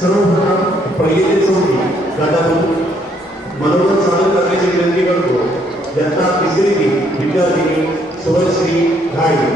सर्वप्रथम पहिली ते चौथी गटातून मनोगत सादर करण्याची विनंती करतो. जनता तिसरी विद्यार्थिनी सुवर्श्री घाळे.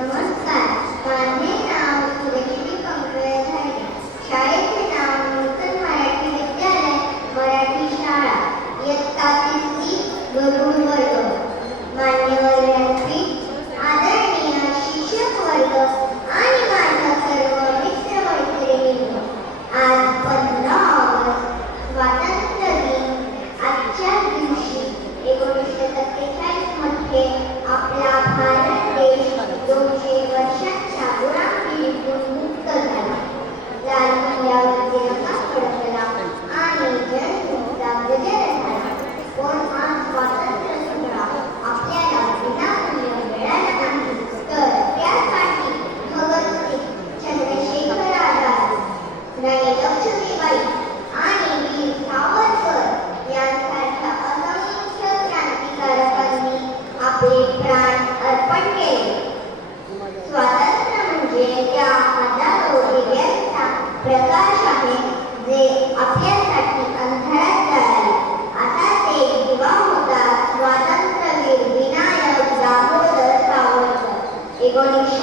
नमस्कार, माझे नाव सुरेश्री पंकज झाडे. शाळेचे नाव नूतन मराठी विद्यालय मराठी शाळा, इयत्ता तिसरी, गरुड वर्ग. मान्यवर व्यासपीठ, आदरणीय शिक्षक वर्ग आणि माझ्या सर्व मित्रमैत्रिणींनो, आज 15 ऑगस्ट स्वातंत्र्य दिन. आजच्या दिवशी 1947 मध्ये आपला भारत देश 200 वर्षांच्या गुलामगिरीतून मुक्त झाला. लाल किल्ल्यावर तिरंगा फडकला आणि जनमुक्ता विजय झाला. पण हा स्वातंत्र्य सोहळा आपल्याला विनामूल्य मिळाला नाही, तर त्यासाठी भगतसिंग, चंद्रशेखर आझाद, राणी लक्ष्मीबाई आणि वीर सावरकर यांसारख्या असंख्य क्रांतिकारकांनी आपले प्राण अर्पण केले. स्वातंत्र्य म्हणजे त्या हजारो दिव्यांचा प्रकाश आहे जे आपल्यासाठी अंधारात जळाले. आता ते दिवा होता स्वातंत्र्यवीर विनायक दामोदर सावरकर. 19